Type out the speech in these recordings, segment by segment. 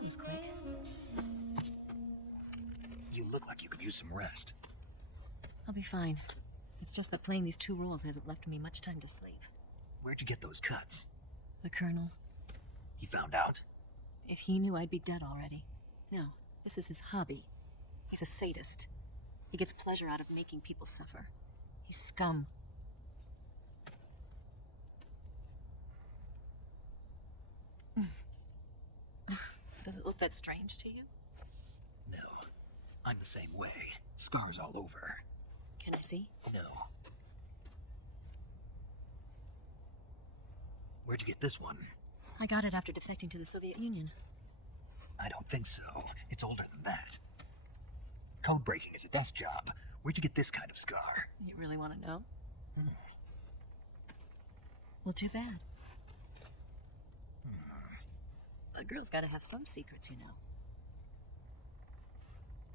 that was quick. You look like you could use some rest. I'll be fine. It's just that playing these 2 roles hasn't left me much time to sleep. Where'd you get those cuts? The Colonel. He found out? If he knew, I'd be dead already. No, this is his hobby. He's a sadist. He gets pleasure out of making people suffer. He's scum. Does it look that strange to you? No. I'm the same way. Scars all over. Can I see? No. Where'd you get this one? I got it after defecting to the Soviet Union. I don't think so. It's older than that. Code breaking is a desk job. Where'd you get this kind of scar? You really want to know? Well, too bad. A girl's got to have some secrets, you know.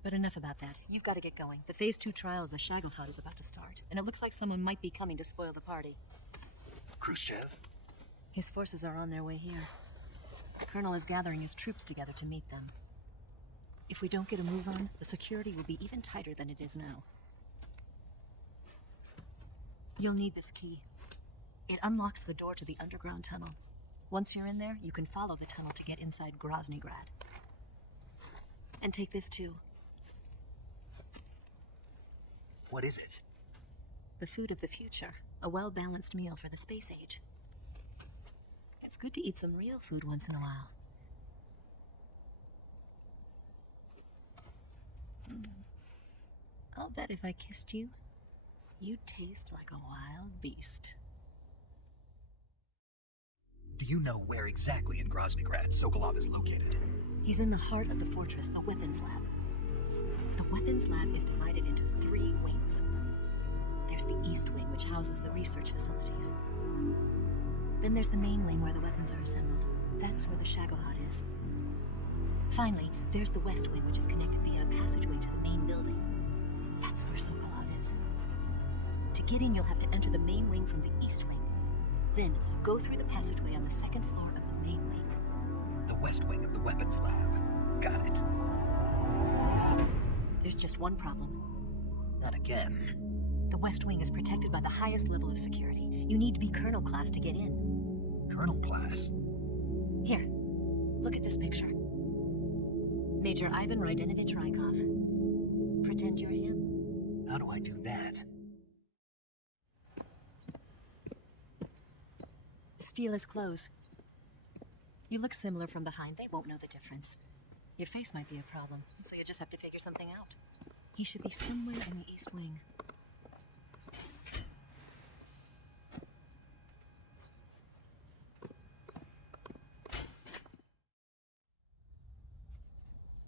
But enough about that. You've got to get going. The Phase 2 trial of the Shagelhut is about to start, and it looks like someone might be coming to spoil the party. Khrushchev? His forces are on their way here. The Colonel is gathering his troops together to meet them. If we don't get a move on, the security will be even tighter than it is now. You'll need this key. It unlocks the door to the underground tunnel. Once you're in there, you can follow the tunnel to get inside Groznygrad. And take this too. What is it? The food of the future. A well-balanced meal for the space age. It's good to eat some real food once in a while. I'll bet if I kissed you, you'd taste like a wild beast. Do you know where exactly in Groznygrad Sokolov is located? He's in the heart of the fortress, the weapons lab. The weapons lab is divided into 3 wings. There's the East Wing, which houses the research facilities. Then there's the main wing where the weapons are assembled. That's where the Shagelhut is. Finally, there's the West Wing, which is connected via a passageway to the main building. That's where Sokolov is. To get in, you'll have to enter the main wing from the East Wing. Then, go through the passageway on the 2nd floor of the main wing. The West Wing of the weapons lab. Got it. There's just one problem. Not again. The West Wing is protected by the highest level of security. You need to be Colonel class to get in. Colonel class? Here, look at this picture. Major Ivan Rydenovich Rykov. Pretend you're him. How do I do that? Steal his clothes. You look similar from behind. They won't know the difference. Your face might be a problem, so you just have to figure something out. He should be somewhere in the East Wing.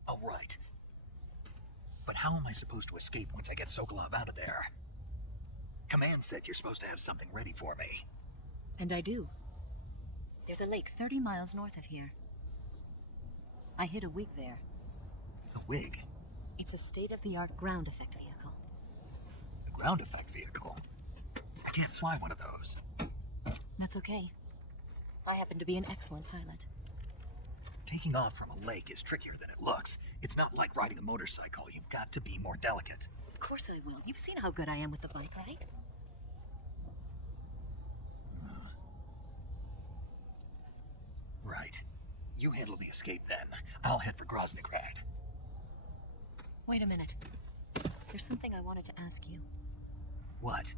All right. But how am I supposed to escape once I get Sokolov out of there? Command said you're supposed to have something ready for me. And I do. There's a lake 30 miles north of here. I hid a wig there. A wig? It's a state-of-the-art ground effect vehicle. A ground effect vehicle? I can't fly one of those. That's okay. I happen to be an excellent pilot. Taking off from a lake is trickier than it looks. It's not like riding a motorcycle. You've got to be more delicate. Of course I will. You've seen how good I am with the bike, right? Right. You handle the escape then. I'll head for Groznygrad. Wait a minute. There's something I wanted to ask you. What?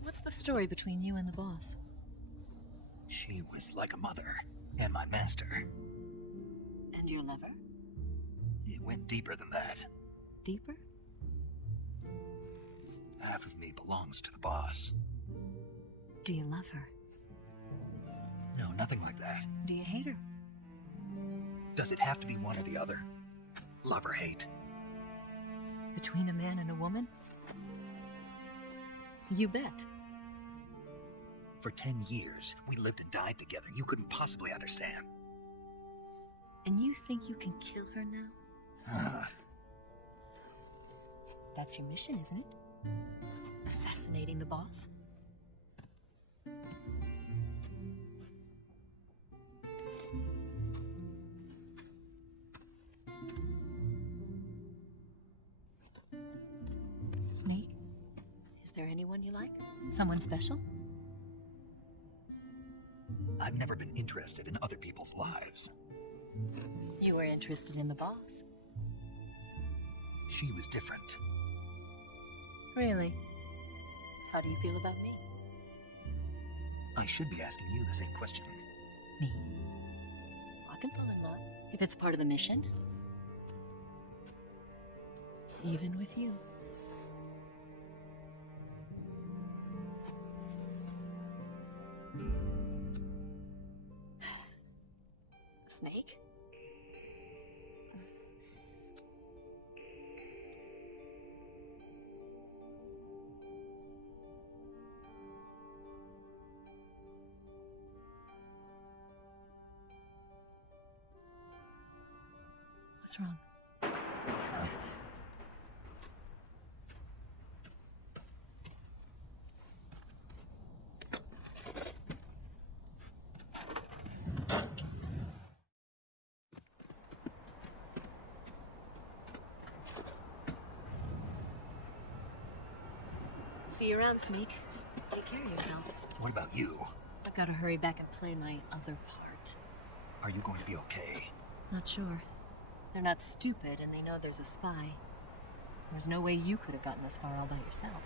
What's the story between you and the boss? She was like a mother, and my master. And your lover? It went deeper than that. Deeper? Half of me belongs to the boss. Do you love her? No, nothing like that. Do you hate her? Does it have to be one or the other? Love or hate? Between a man and a woman? You bet. For 10 years, we lived and died together. You couldn't possibly understand. And you think you can kill her now? That's your mission, isn't it? Assassinating the boss? Snake? Is there anyone you like? Someone special? I've never been interested in other people's lives. You were interested in the boss. She was different. Really? How do you feel about me? I should be asking you the same question. Me? I can fall in love if it's part of the mission. Even with you. Snake? What's wrong? See you around, Snake. Take care of yourself. What about you? I've got to hurry back and play my other part. Are you going to be okay? Not sure. They're not stupid, and they know there's a spy. There's no way you could have gotten this far all by yourself.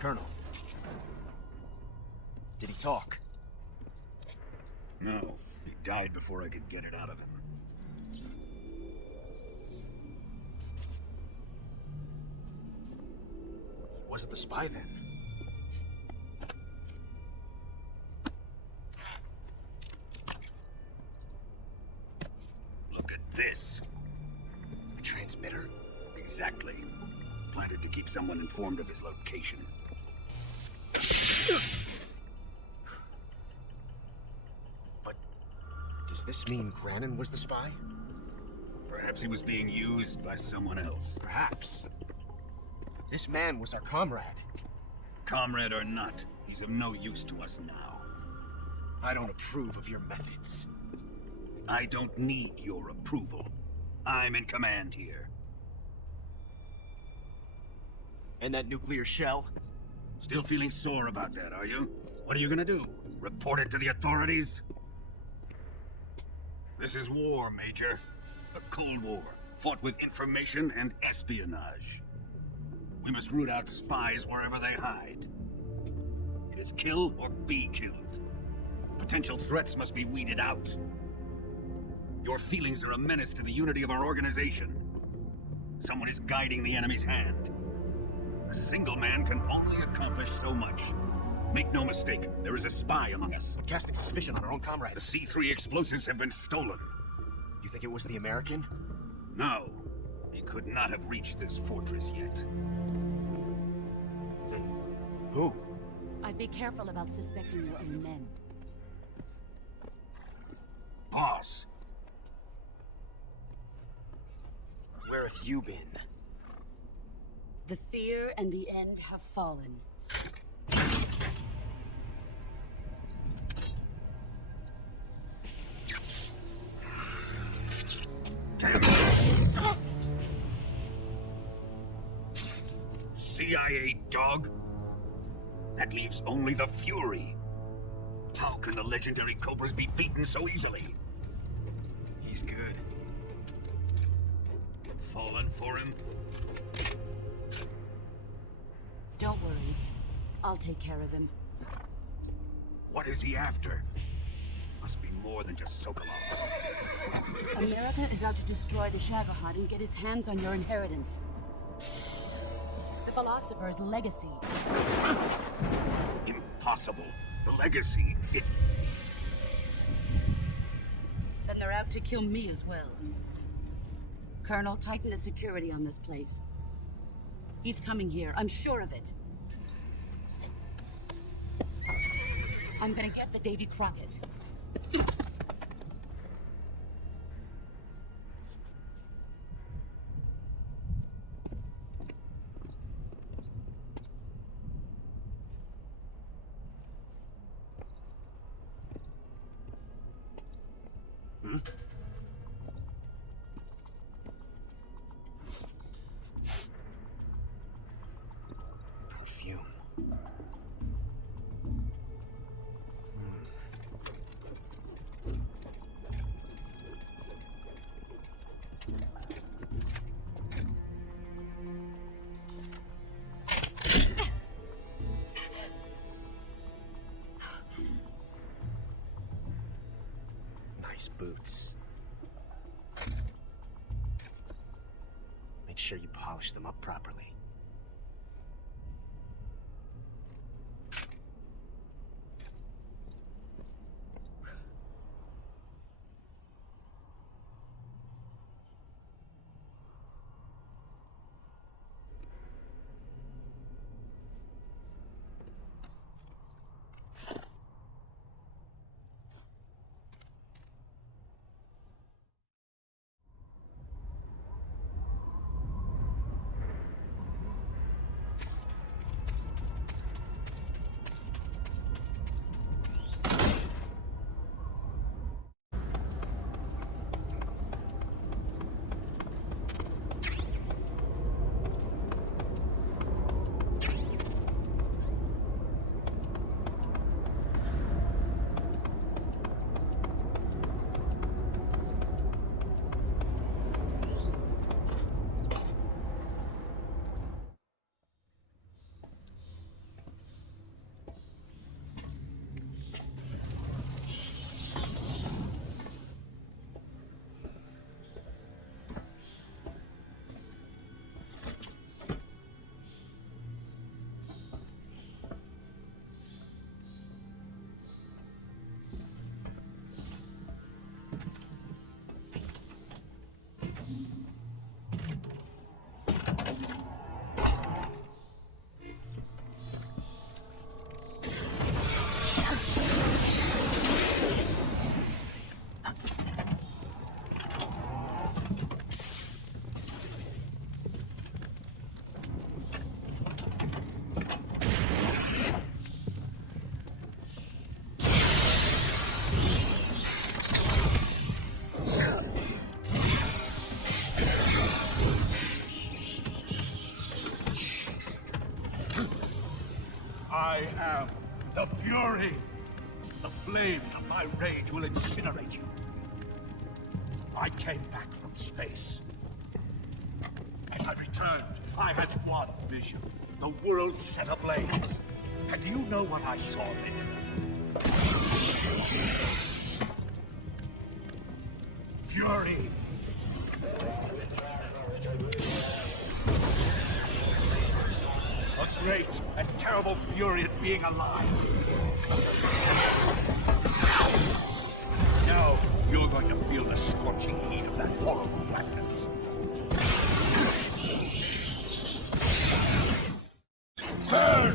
Colonel. Did he talk? No, he died before I could get it out of him. He wasn't the spy then. Look at this. A transmitter? Exactly. Planted to keep someone informed of his location. But does this mean Grannon was the spy? Perhaps he was being used by someone else. Perhaps. This man was our comrade. Comrade or not, he's of no use to us now. I don't approve of your methods. I don't need your approval. I'm in command here. And that nuclear shell? Still feeling sore about that, are you? What are you gonna do? Report it to the authorities? This is war, Major. A Cold War, fought with information and espionage. We must root out spies wherever they hide. It is kill or be killed. Potential threats must be weeded out. Your feelings are a menace to the unity of our organization. Someone is guiding the enemy's hand. A single man can only accomplish so much. Make no mistake, there is a spy among us. Casting suspicion on our own The comrades. C3 explosives have been stolen. You think it was the American? No, he could not have reached this fortress yet. Then who? I'd be careful about suspecting your own men. Boss, Where have you been? The fear and the end have fallen. CIA dog? That leaves only the Fury. How can the legendary Cobras be beaten so easily? He's good. Fallen for him? Don't worry. I'll take care of him. What is he after? Must be more than just Sokolov. America is out to destroy the Shagohod and get its hands on your inheritance. The philosopher's legacy. Impossible. The legacy. Then they're out to kill me as well. Colonel, tighten the security on this place. He's coming here, I'm sure of it. I'm gonna get the Davy Crockett. Perfume. Nice boots. Make sure you polish them up properly. I am the Fury. The flames of my rage will incinerate you. I came back from space. As I returned, I had one vision. The world set ablaze. And do you know what I saw there? Fury. A great and terrible fury at being alive. Now, you're going to feel the scorching heat of that horrible blackness. Burn!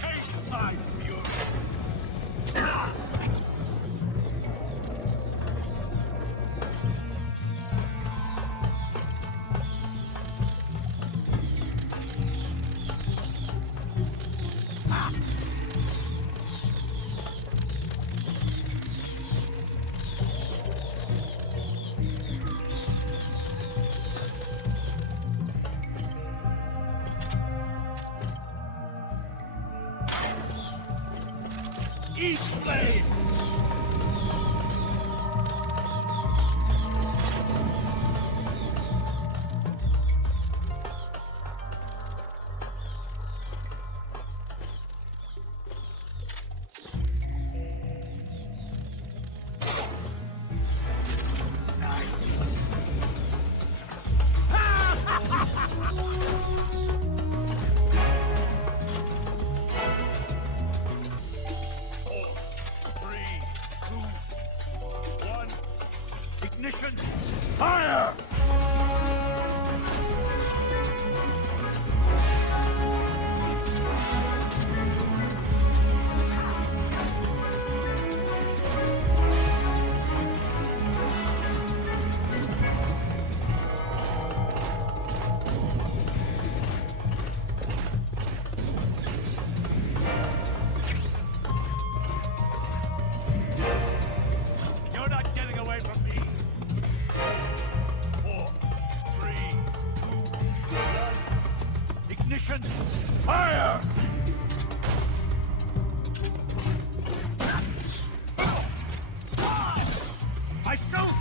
Taste my fury! Eat flame! Ignition! Fire! You're not getting away from me! 4, 3, 2, 1. Ignition! Fire! I shoot!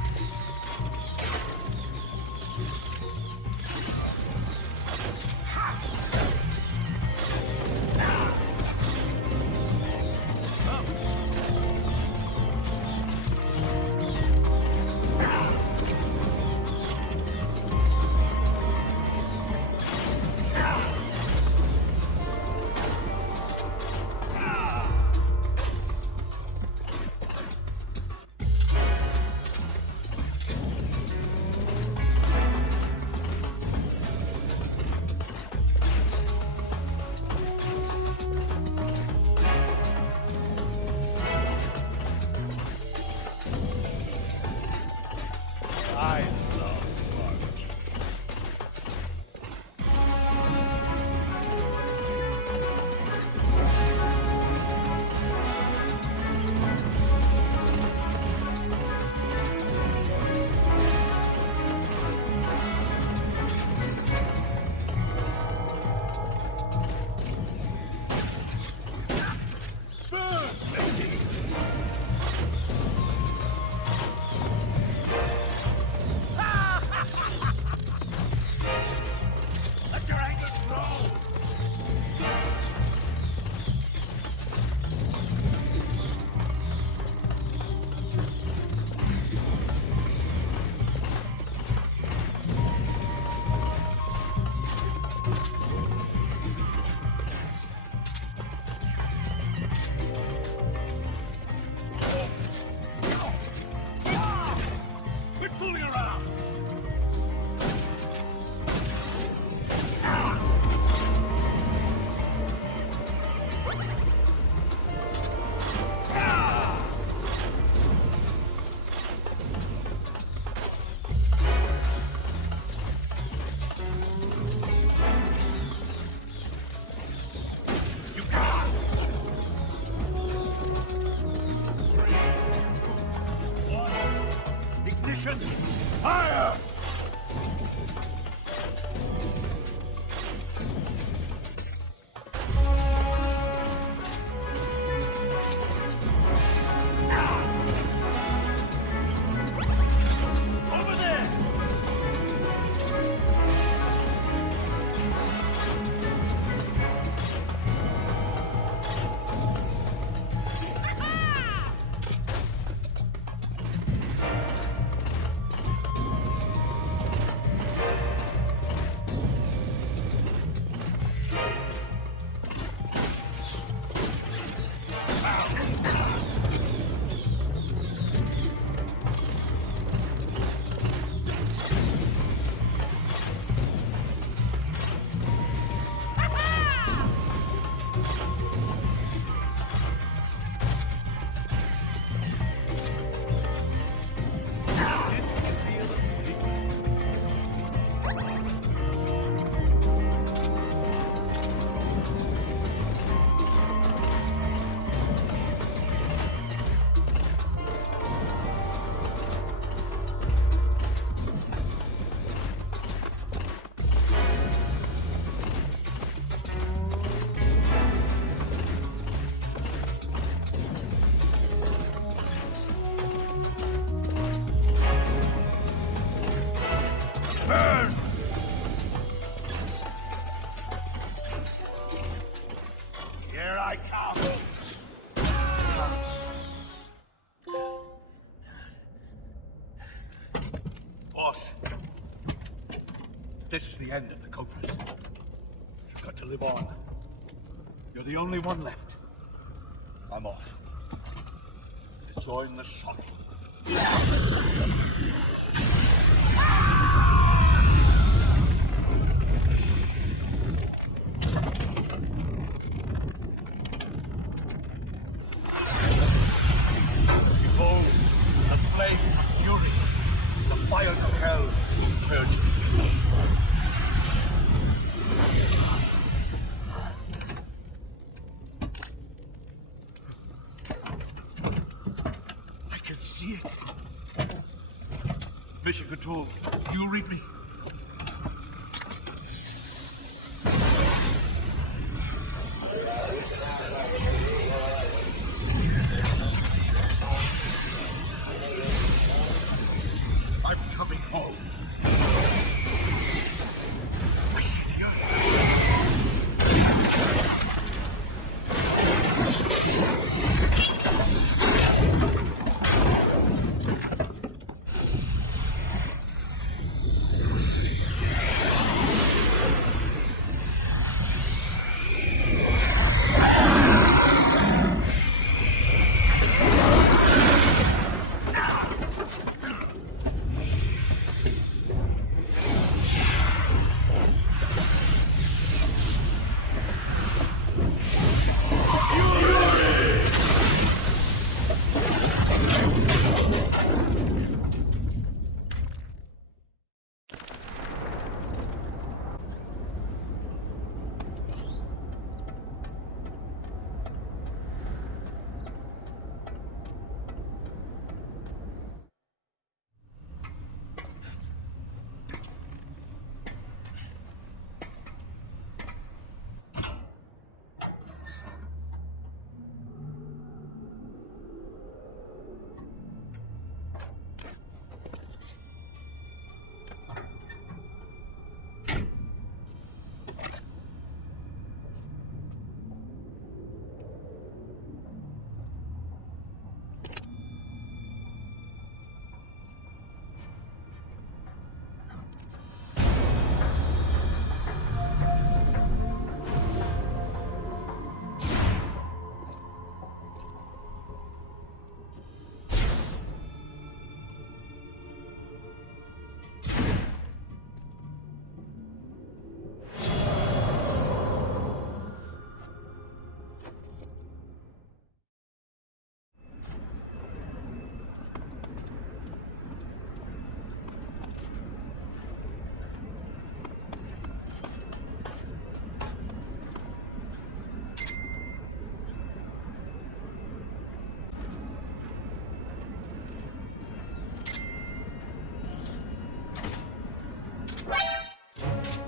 I come! Boss, this is the end of the Cobras. You've got to live on. You're the only one left. I'm off. To join the sun. Behold, the flames of fury, the fires of hell, purge. I can see it. Mission Control, do you read me? I'm coming home. I see the earth.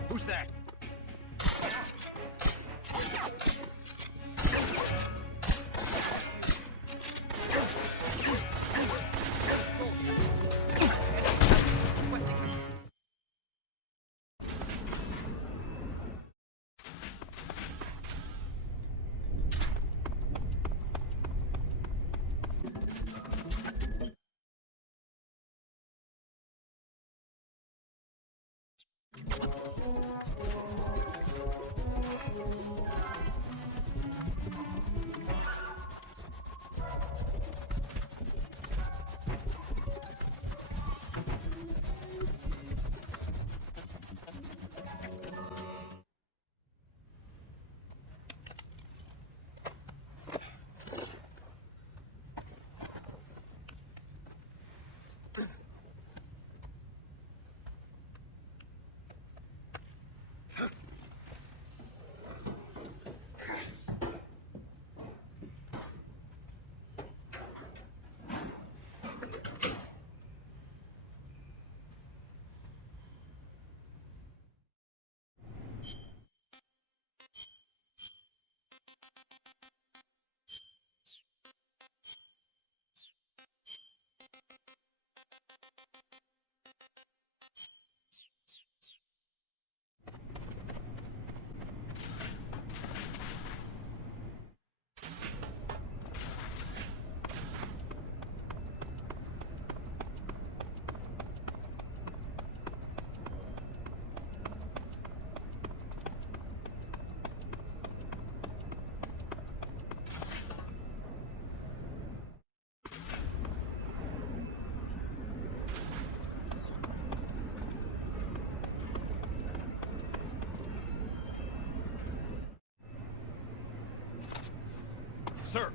Who's that? sir.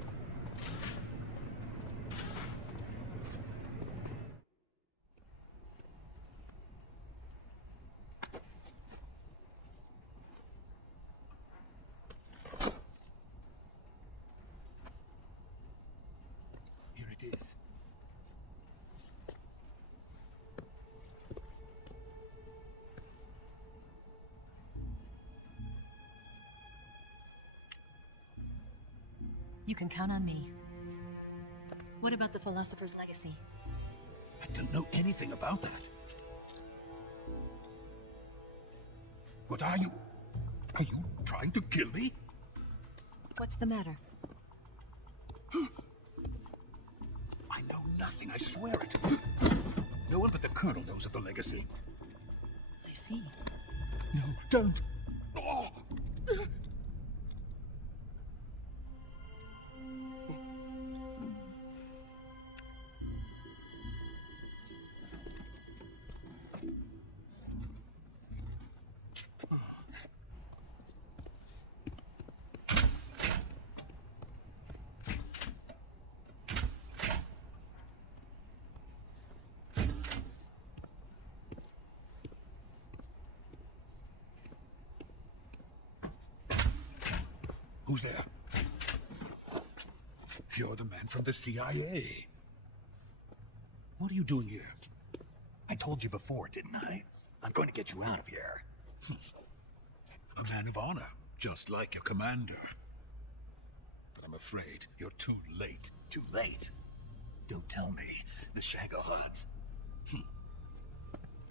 Here it is. You can count on me. What about the philosopher's legacy? I don't know anything about that. What are you? Are you trying to kill me? What's the matter? I know nothing, I swear it. No one but the Colonel knows of the legacy. I see. No, don't. Oh. Who's there? You're the man from the CIA. What are you doing here? I told you before, didn't I? I'm going to get you out of here. A man of honor, just like your commander. But I'm afraid you're too late. Too late? Don't tell me. The Shagohods.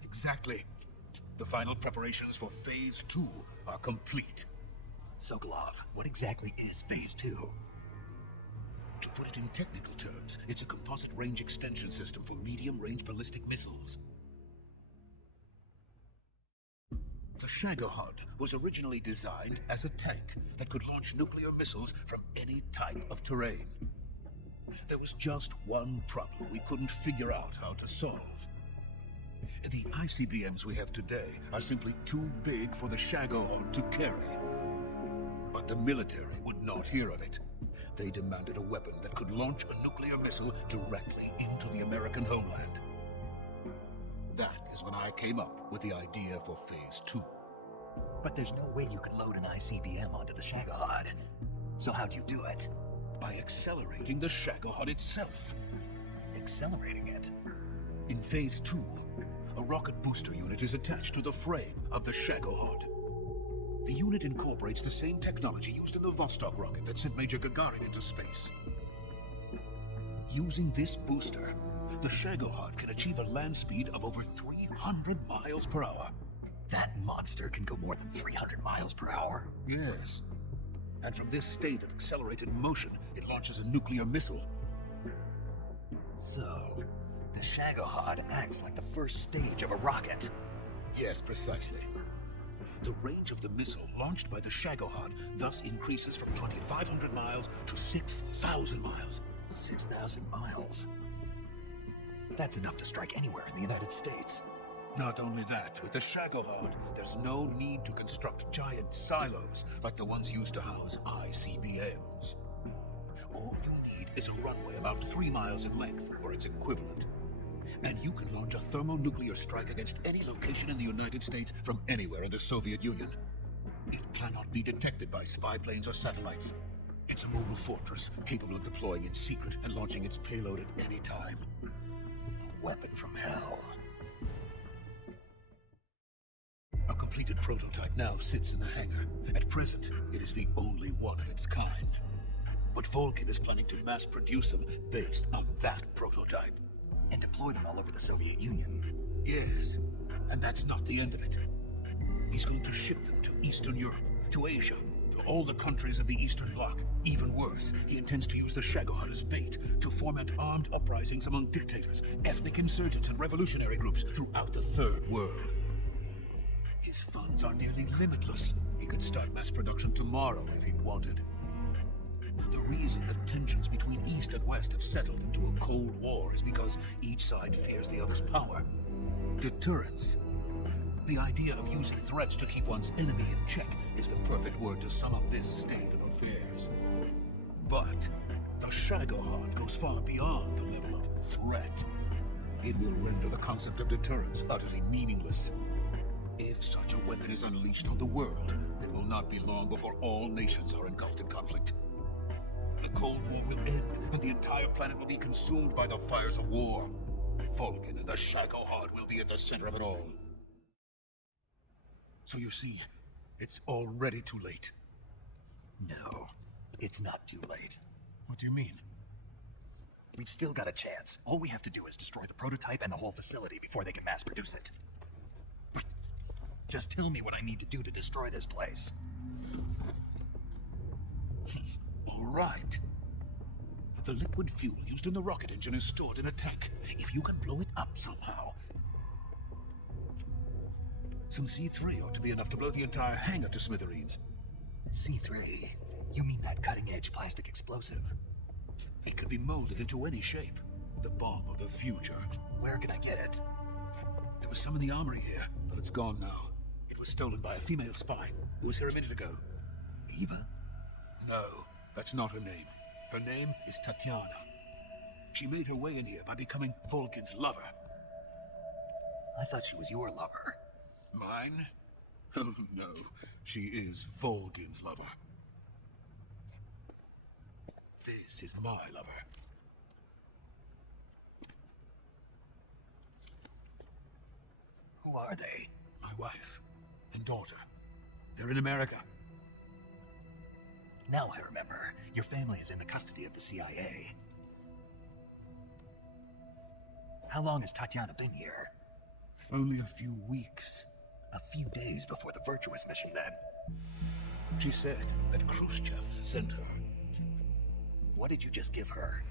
Exactly. The final preparations for Phase 2 are complete. Sokolov, what exactly is Phase 2? To put it in technical terms, it's a composite range extension system for medium-range ballistic missiles. The Shagohod was originally designed as a tank that could launch nuclear missiles from any type of terrain. There was just one problem we couldn't figure out how to solve. The ICBMs we have today are simply too big for the Shagohod to carry. But the military would not hear of it. They demanded a weapon that could launch a nuclear missile directly into the American homeland. That is when I came up with the idea for Phase 2. But there's no way you could load an ICBM onto the Shagohod. So how'd you do it? By accelerating the Shagohod itself. Accelerating it? In Phase 2, a rocket booster unit is attached to the frame of the Shagohod. The unit incorporates the same technology used in the Vostok rocket that sent Major Gagarin into space. Using this booster, the Shagohod can achieve a land speed of over 300 miles per hour. That monster can go more than 300 miles per hour? Yes. And from this state of accelerated motion, it launches a nuclear missile. So, the Shagohod acts like the first stage of a rocket. Yes, precisely. The range of the missile launched by the Shagohod thus increases from 2,500 miles to 6,000 miles. 6,000 miles? That's enough to strike anywhere in the United States. Not only that, with the Shagohod, there's no need to construct giant silos like the ones used to house ICBMs. All you need is a runway about 3 miles in length, or its equivalent. And you can launch a thermonuclear strike against any location in the United States from anywhere in the Soviet Union. It cannot be detected by spy planes or satellites. It's a mobile fortress, capable of deploying in secret and launching its payload at any time. A weapon from hell. A completed prototype now sits in the hangar. At present, it is the only one of its kind. But Volkin is planning to mass produce them based on that prototype. And deploy them all over the Soviet Union. Yes, and that's not the end of it. He's going to ship them to Eastern Europe, to Asia, to all the countries of the Eastern Bloc. Even worse, he intends to use the Shagohod as bait to foment armed uprisings among dictators, ethnic insurgents, and revolutionary groups throughout the Third World. His funds are nearly limitless. He could start mass production tomorrow if he wanted. The reason that tensions between East and West have settled into a Cold War is because each side fears the other's power. Deterrence. The idea of using threats to keep one's enemy in check is the perfect word to sum up this state of affairs. But the Shagohod goes far beyond the level of threat. It will render the concept of deterrence utterly meaningless. If such a weapon is unleashed on the world, it will not be long before all nations are engulfed in conflict. The Cold War will end, and the entire planet will be consumed by the fires of war. Vulcan and the Shagohod will be at the center of it all. So you see, it's already too late. No, it's not too late. What do you mean? We've still got a chance. All we have to do is destroy the prototype and the whole facility before they can mass produce it. But just tell me what I need to do to destroy this place. All right. The liquid fuel used in the rocket engine is stored in a tank. If you can blow it up somehow, some C3 ought to be enough to blow the entire hangar to smithereens. C3? You mean that cutting-edge plastic explosive? It could be molded into any shape. The bomb of the future. Where can I get it? There was some in the armory here, but it's gone now. It was stolen by a female spy who was here a minute ago. Eva? No, that's not her name. Her name is Tatiana. She made her way in here by becoming Vulcan's lover. I thought she was your lover. Mine? Oh no, she is Vulcan's lover. This is my lover. Who are they? My wife and daughter. They're in America. Now I remember. Your family is in the custody of the CIA. How long has Tatiana been here? Only a few weeks. A few days before the Virtuous mission, then. She said that Khrushchev sent her. What did you just give her?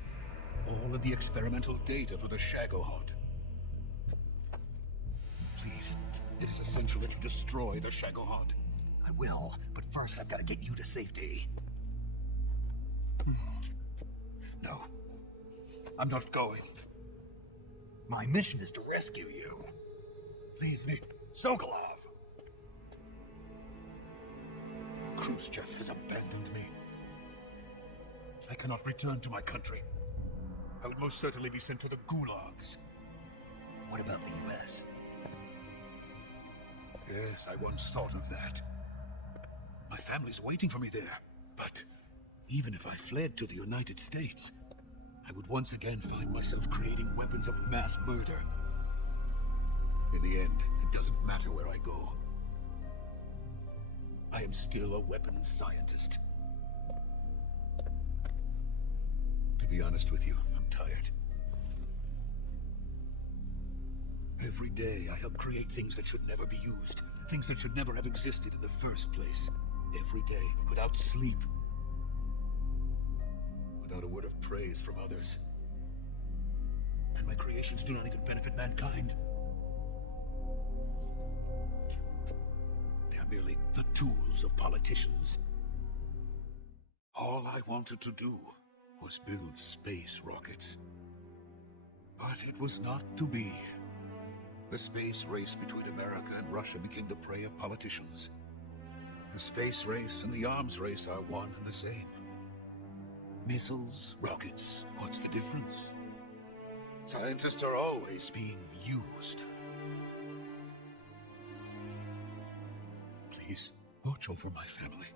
All of the experimental data for the Shagohod. Please, it is essential that you destroy the Shagohod. I will, but first I've got to get you to safety. No, I'm not going. My mission is to rescue you. Leave me. Sokolov! Khrushchev has abandoned me. I cannot return to my country. I would most certainly be sent to the gulags. What about the US? Yes, I once thought of that. My family's waiting for me there. But even if I fled to the United States, I would once again find myself creating weapons of mass murder. In the end, it doesn't matter where I go. I am still a weapons scientist. To be honest with you, I'm tired. Every day I help create things that should never be used, things that should never have existed in the first place. Every day, without sleep. Without a word of praise from others. And my creations do not even benefit mankind. They are merely the tools of politicians. All I wanted to do was build space rockets. But it was not to be. The space race between America and Russia became the prey of politicians. The space race and the arms race are one and the same. Missiles, rockets, what's the difference? Scientists are always being used. Please, watch over my family.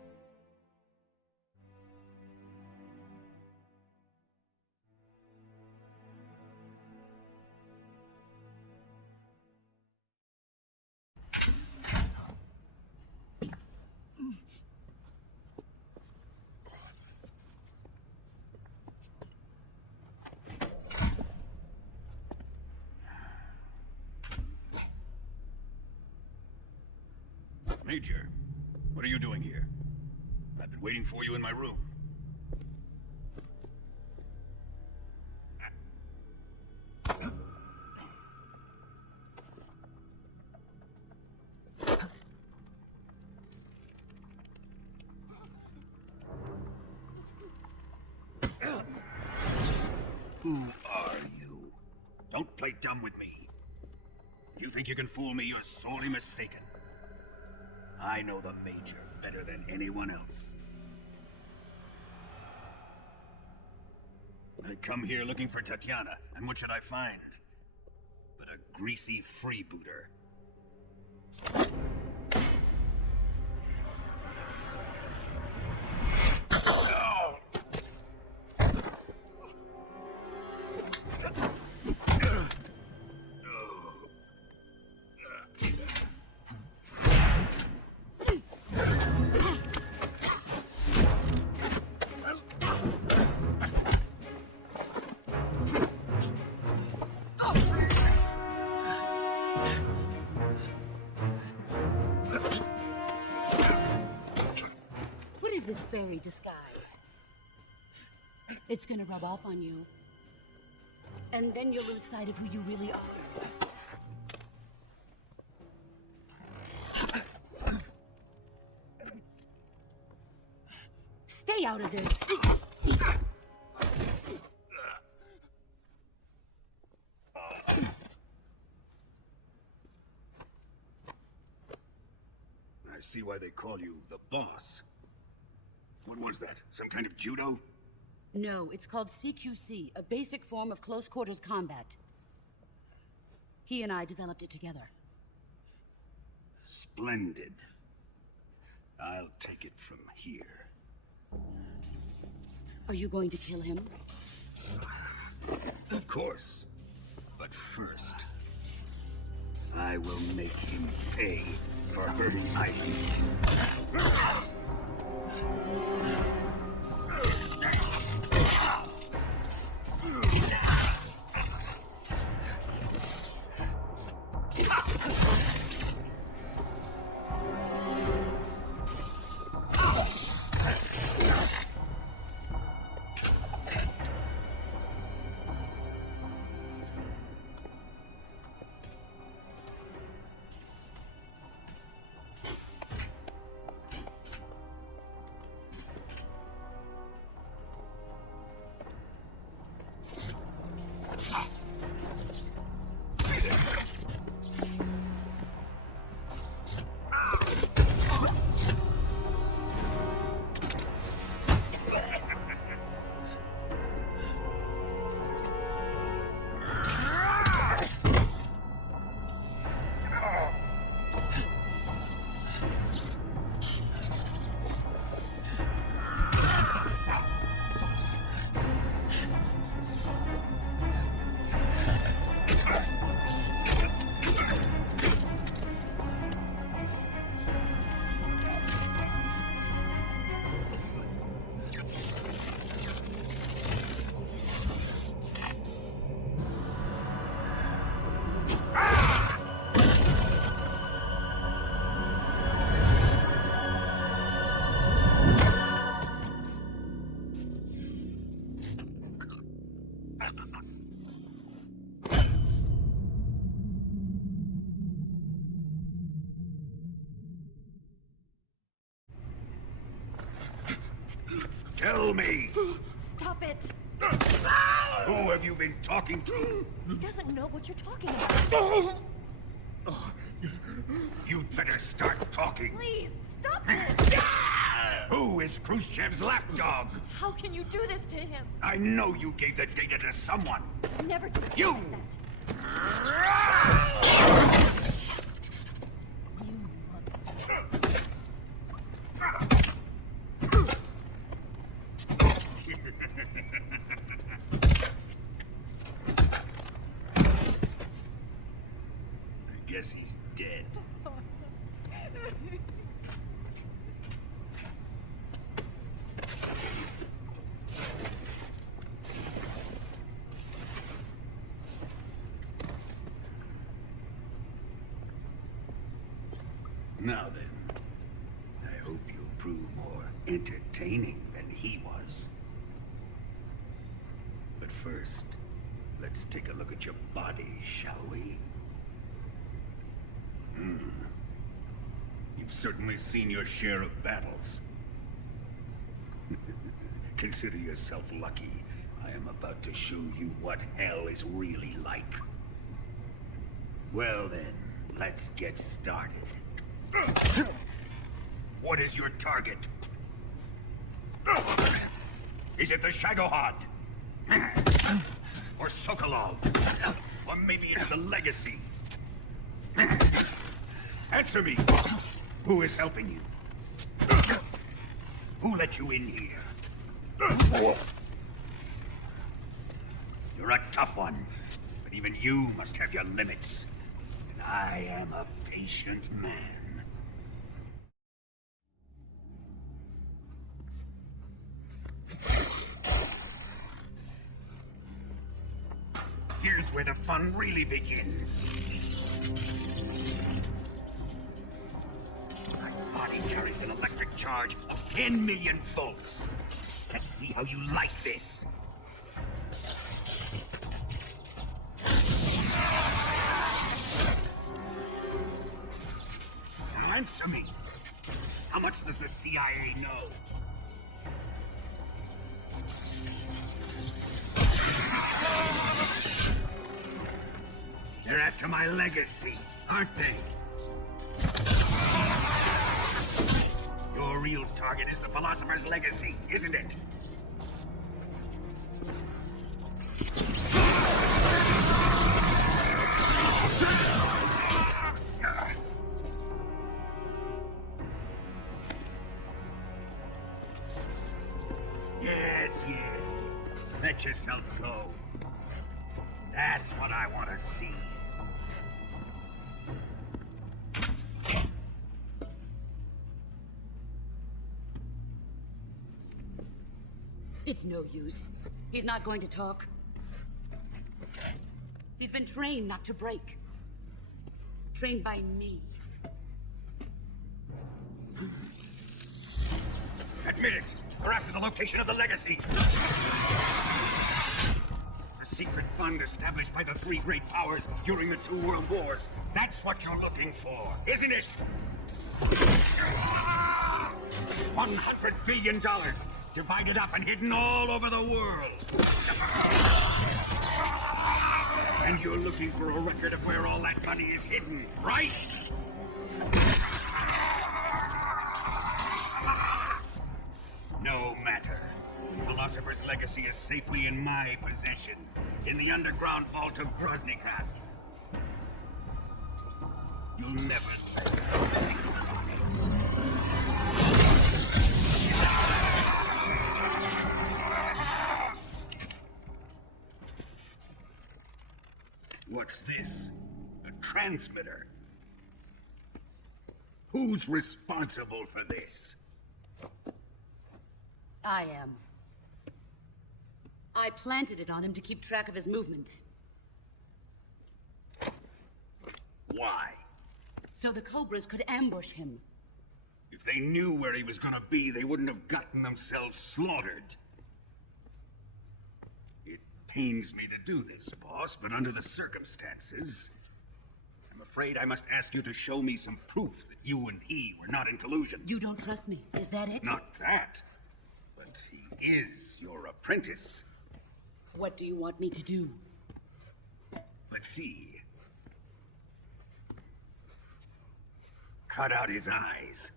Major, what are you doing here? I've been waiting for you in my room. Who are you? Don't play dumb with me. If you think you can fool me, you're sorely mistaken. I know the Major better than anyone else. I come here looking for Tatiana, and what should I find? But a greasy freebooter. This fairy disguise. It's gonna rub off on you. And then you'll lose sight of who you really are. Stay out of this. I see why they call you the boss. What was that? Some kind of judo? No, it's called CQC, a basic form of close quarters combat. He and I developed it together. Splendid. I'll take it from here. Are you going to kill him? Of course. But first, I will make him pay for hurting my people. Tell me! Stop it! Who have you been talking to? He doesn't know what you're talking about. You'd better start talking. Please, stop this! Who is Khrushchev's lapdog? How can you do this to him? I know you gave the data to someone. Never do You! that. You monster. I guess he's dead. Now then, I hope you'll prove more entertaining than he was. But first, let's take a look at your body, shall we? You've certainly seen your share of battles. Consider yourself lucky. I am about to show you what hell is really like. Well then, let's get started. What is your target? Is it the Shadow Hod? Or Sokolov. Or maybe it's the legacy. Answer me. Who is helping you? Who let you in here? You're a tough one, but even you must have your limits. And I am a patient man. Here's where the fun really begins. My body carries an electric charge of 10 million volts. Let's see how you like this. Now answer me. How much does the CIA know? They're after my legacy, aren't they? Your real target is the philosopher's legacy, isn't it? Yes. Let yourself go. That's what I want to see. It's no use. He's not going to talk. He's been trained not to break. Trained by me. Admit it! We're after the location of the legacy! A secret fund established by the three great powers during the 2 world wars. That's what you're looking for, isn't it? $100 billion! Divided up and hidden all over the world! And you're looking for a record of where all that money is hidden, right? No matter. Philosopher's legacy is safely in my possession, in the underground vault of Groznygrad. You'll never What's this? A transmitter? Who's responsible for this? I am. I planted it on him to keep track of his movements. Why? So the Cobras could ambush him. If they knew where he was gonna be, they wouldn't have gotten themselves slaughtered. It pains me to do this, boss, but under the circumstances, I'm afraid I must ask you to show me some proof that you and he were not in collusion. You don't trust me, is that it? Not that, but he is your apprentice. What do you want me to do? Let's see. Cut out his eyes.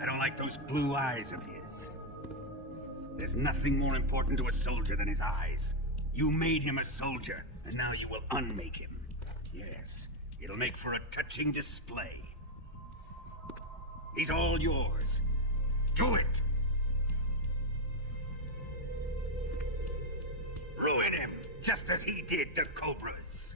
I don't like those blue eyes of his. There's nothing more important to a soldier than his eyes. You made him a soldier, and now you will unmake him. Yes, it'll make for a touching display. He's all yours. Do it! Ruin him, just as he did the Cobras.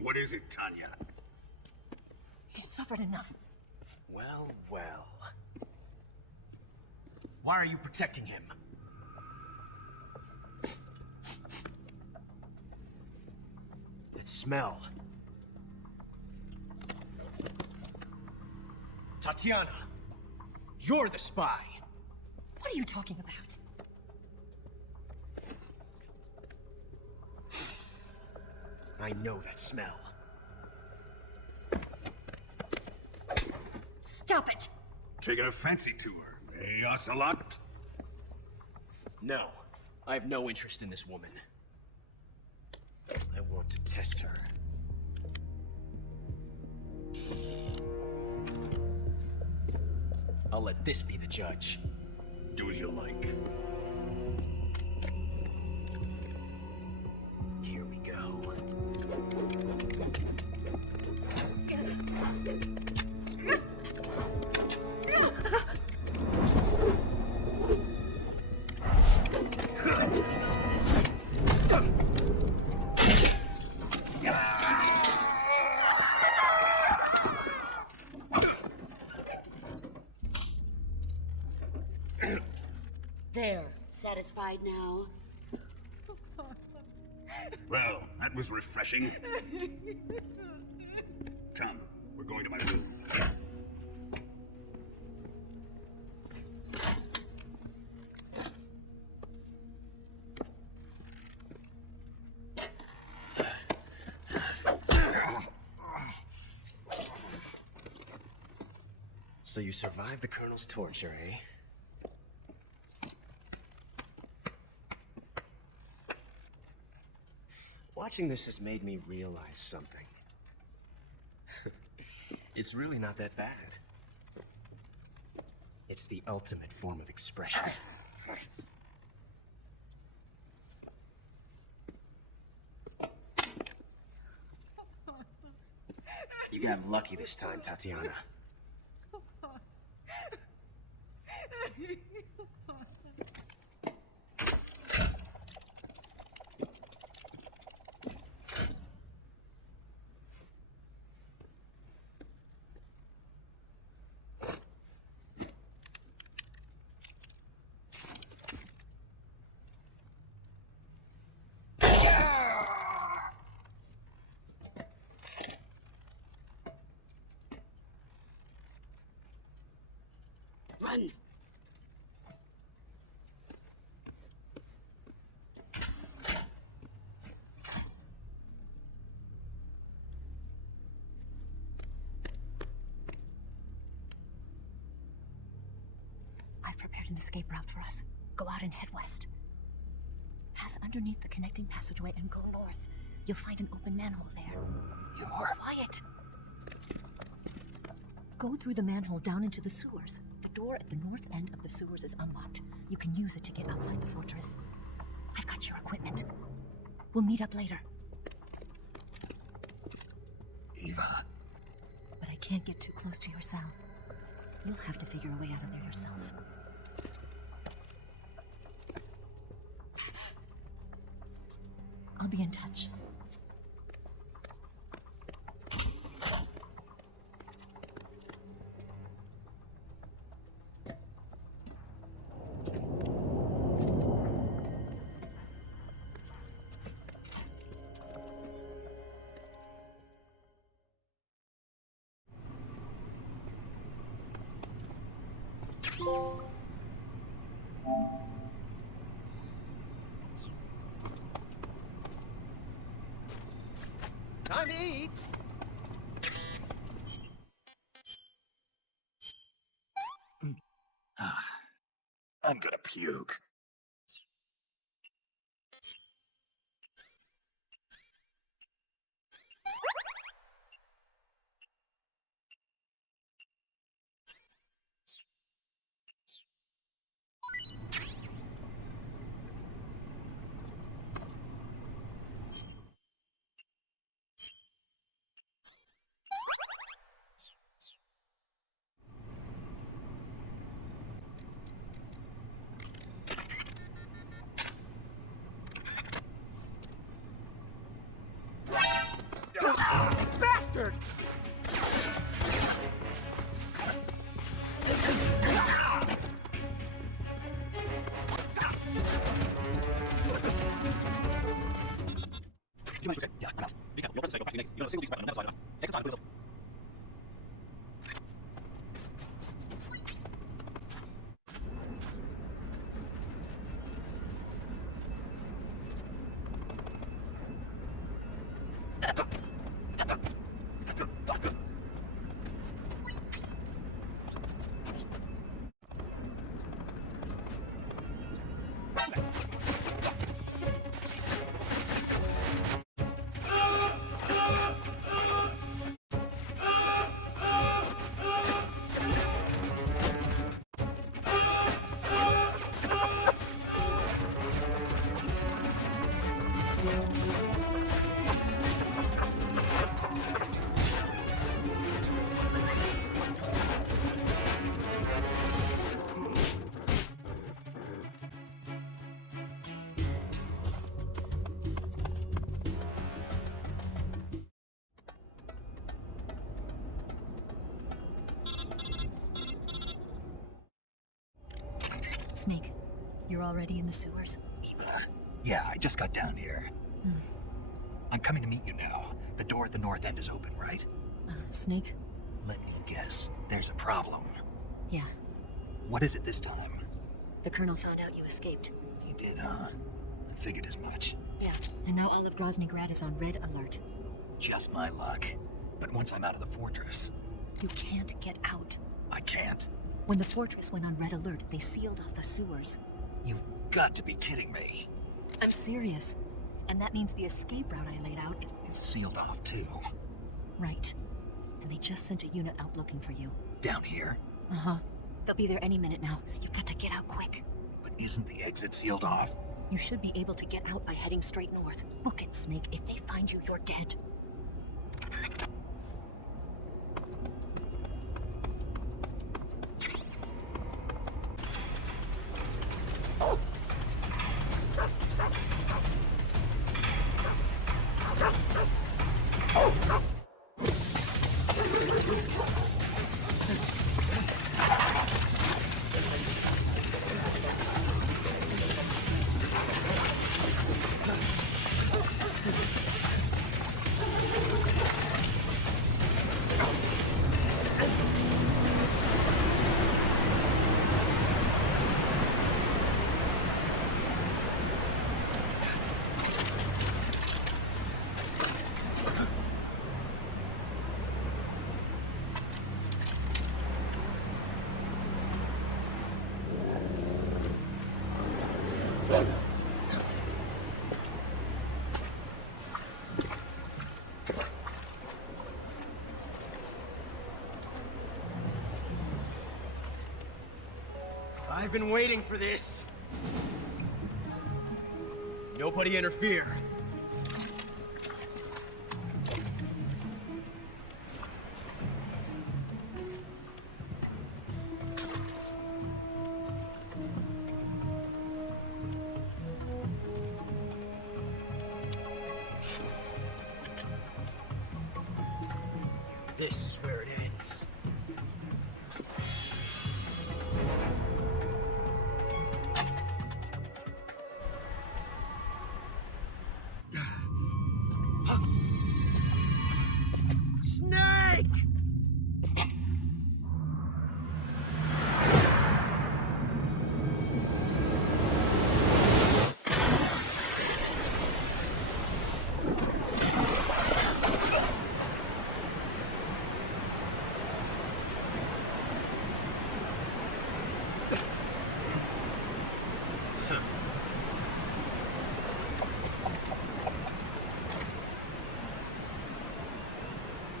What is it, Tanya? He's suffered enough. Well, well. Why are you protecting him? That smell. Tatiana, you're the spy. What are you talking about? I know that smell. Stop it! Taking a fancy to her, eh, Ocelot? No, I have no interest in this woman. I want to test her. I'll let this be the judge. Do as you like. Here we go. There. Satisfied now? Well, that was refreshing. Come, we're going to my room. So you survived the Colonel's torture, eh? Watching this has made me realize something. It's really not that bad. It's the ultimate form of expression. You got lucky this time, Tatiana. Run! I've prepared an escape route for us. Go out and head west. Pass underneath the connecting passageway and go north. You'll find an open manhole there. You're quiet. Go through the manhole down into the sewers. The door at the north end of the sewers is unlocked. You can use it to get outside the fortress. I've got your equipment. We'll meet up later. Eva. But I can't get too close to your cell. You'll have to figure a way out of there yourself. I'll be in touch. Time to eat! I'm gonna puke. Bastard! Snake, you're already in the sewers? Yeah, I just got down here. I'm coming to meet you now. The door at the north end is open, right? Snake? Let me guess. There's a problem. Yeah. What is it this time? The Colonel found out you escaped. He did, huh? I figured as much. Yeah, and now all of Groznygrad is on red alert. Just my luck. But once I'm out of the fortress... You can't get out. I can't. When the fortress went on red alert, they sealed off the sewers. You've got to be kidding me. I'm serious. And that means the escape route I laid out is... It's sealed off, too. Right. And they just sent a unit out looking for you. Down here? Uh-huh. They'll be there any minute now. You've got to get out quick. But isn't the exit sealed off? You should be able to get out by heading straight north. Book it, Snake. If they find you, you're dead. I've been waiting for this. Nobody interfere. This is where it ends. Snake!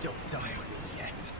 Don't die on me yet.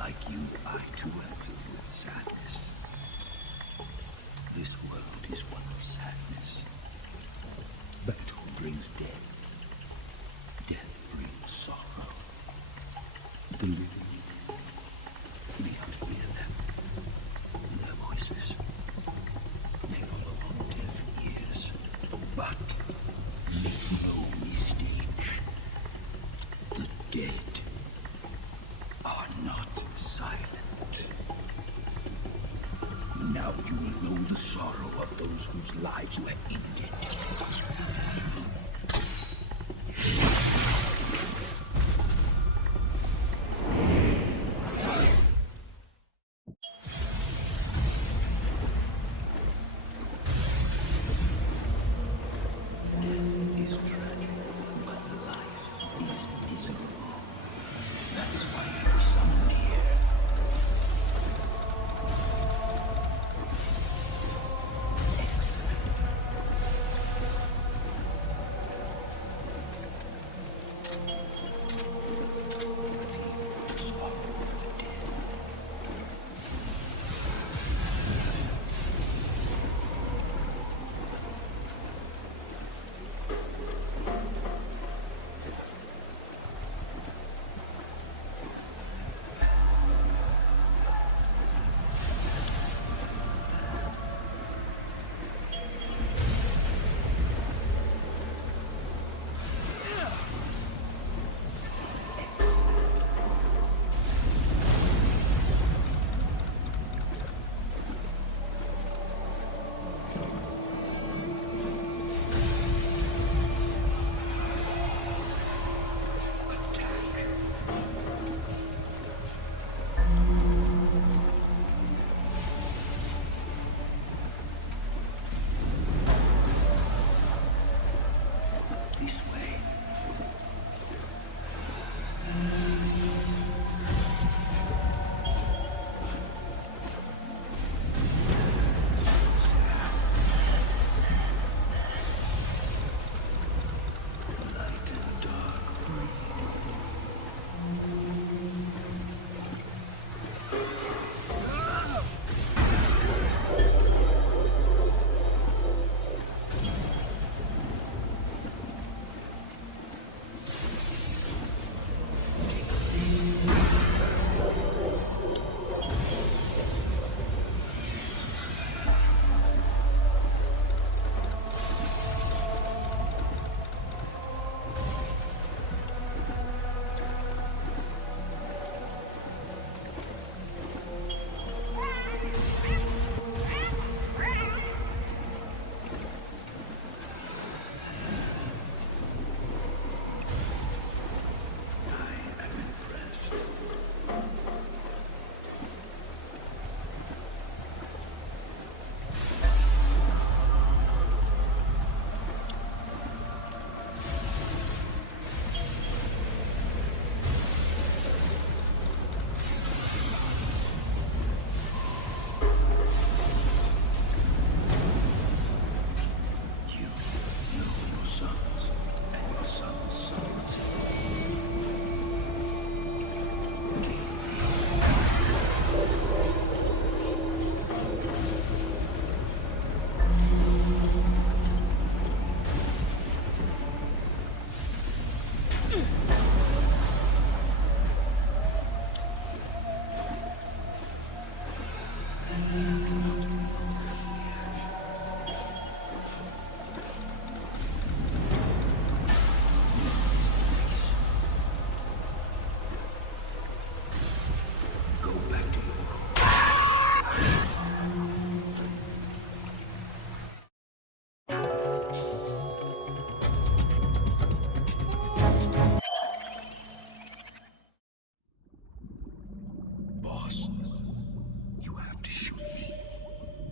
Like you, I too am filled with sadness. This world is one of sadness. Battle brings death. Death brings sorrow. The living, we have to hear them. Their voices. They fall upon deaf ears. But make no mistake. The dead are not silent. Now you will know the sorrow of those whose lives you have ended.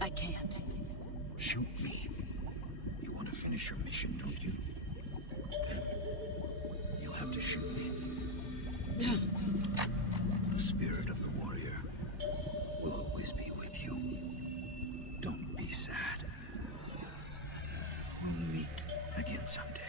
I can't. Shoot me. You want to finish your mission, don't you? Then you'll have to shoot me. The spirit of the warrior will always be with you. Don't be sad. We'll meet again someday.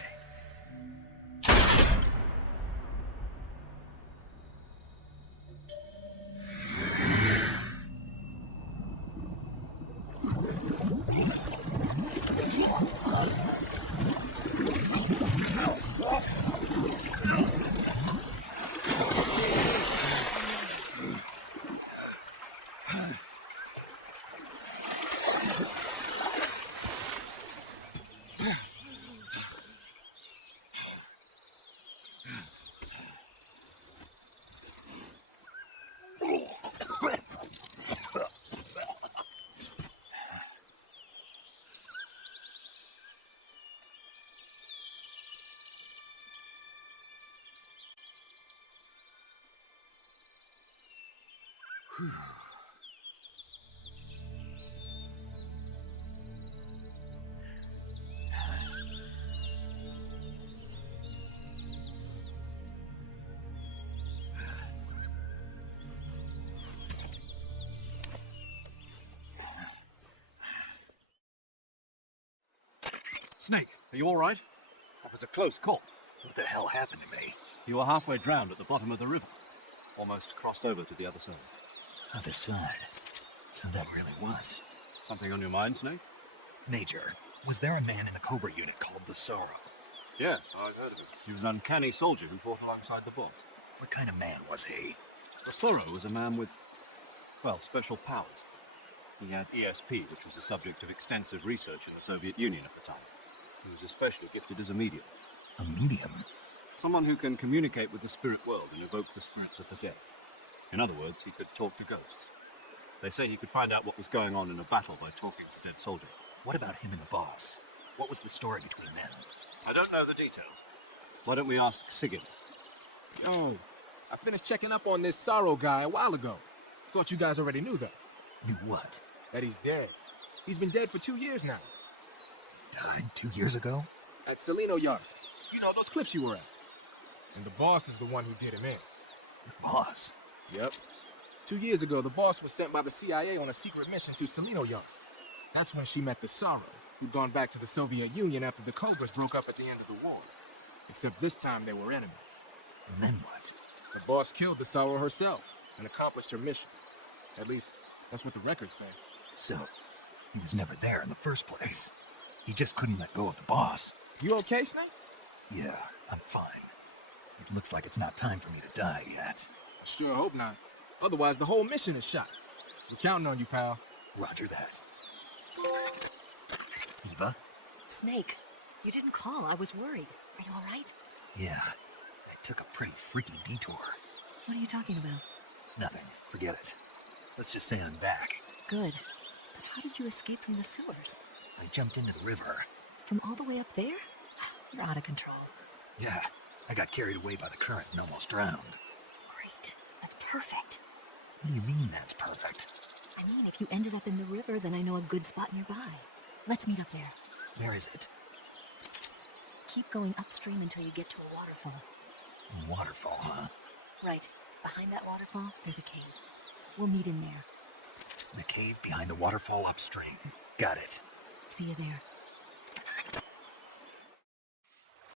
Snake, are you all right? That was a close call. What the hell happened to me? You were halfway drowned at the bottom of the river. Almost crossed over to the other side. Other side. So that really was. Something on your mind, Snake? Major, was there a man in the Cobra unit called the Sorrow? Yes, I've heard of him. He was an uncanny soldier who fought alongside the Bull. What kind of man was he? The Sorrow was a man with, well, special powers. He had ESP, which was the subject of extensive research in the Soviet Union at the time. He was especially gifted as a medium. A medium? Someone who can communicate with the spirit world and evoke the spirits of the dead. In other words, he could talk to ghosts. They say he could find out what was going on in a battle by talking to dead soldiers. What about him and the boss? What was the story between them? I don't know the details. Why don't we ask Sigurd? Oh, I finished checking up on this Sorrow guy a while ago. Thought you guys already knew that. Knew what? That he's dead. He's been dead for 2 years now. Died 2 years ago? At Selino Yarsk. You know, those clips you were at. And the boss is the one who did him in. The boss? Yep. 2 years ago, the boss was sent by the CIA on a secret mission to Selino Yarsk. That's when she met the Sorrow, who'd gone back to the Soviet Union after the Cobras broke up at the end of the war. Except this time they were enemies. And then what? The boss killed the Sorrow herself and accomplished her mission. At least, that's what the records say. So, he was never there in the first place. He just couldn't let go of the boss. You okay, Snake? Yeah, I'm fine. It looks like it's not time for me to die yet. I sure hope not. Otherwise, the whole mission is shot. We're counting on you, pal. Roger that. Eva? Snake, you didn't call. I was worried. Are you all right? Yeah, I took a pretty freaky detour. What are you talking about? Nothing. Forget it. Let's just say I'm back. Good. But how did you escape from the sewers? I jumped into the river. From all the way up there? You're out of control. Yeah, I got carried away by the current and almost drowned. Great. That's perfect. What do you mean that's perfect? I mean, if you ended up in the river, then I know a good spot nearby. Let's meet up there. Where is it? Keep going upstream until you get to a waterfall. A waterfall, huh? Right. Behind that waterfall, there's a cave. We'll meet in there. The cave behind the waterfall upstream. Got it. See you there.